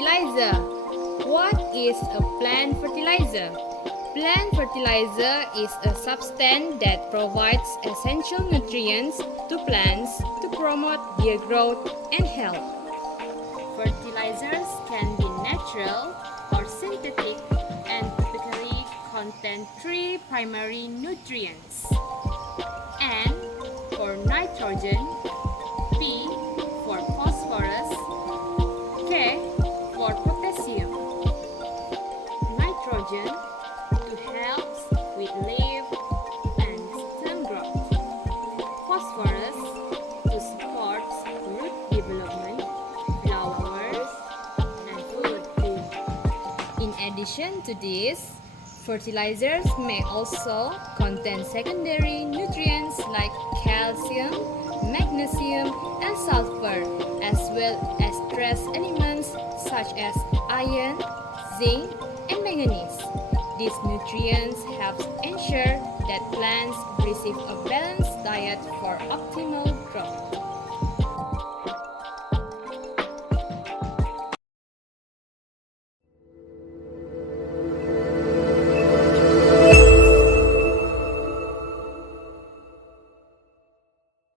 Fertilizer. What is a plant fertilizer? Plant fertilizer is a substance that provides essential nutrients to plants to promote their growth and health. Fertilizers can be natural or synthetic and typically contain three primary nutrients: N for nitrogen, P for phosphorus, K for potassium. Nitrogen to help with leaf and stem growth. Phosphorus to support root development, flowers, and food. In addition to this, fertilizers may also contain secondary nutrients like calcium, magnesium, and sulfur, as well as trace elements such as iron, zinc, and manganese. These nutrients help ensure that plants receive a balanced diet for optimal growth.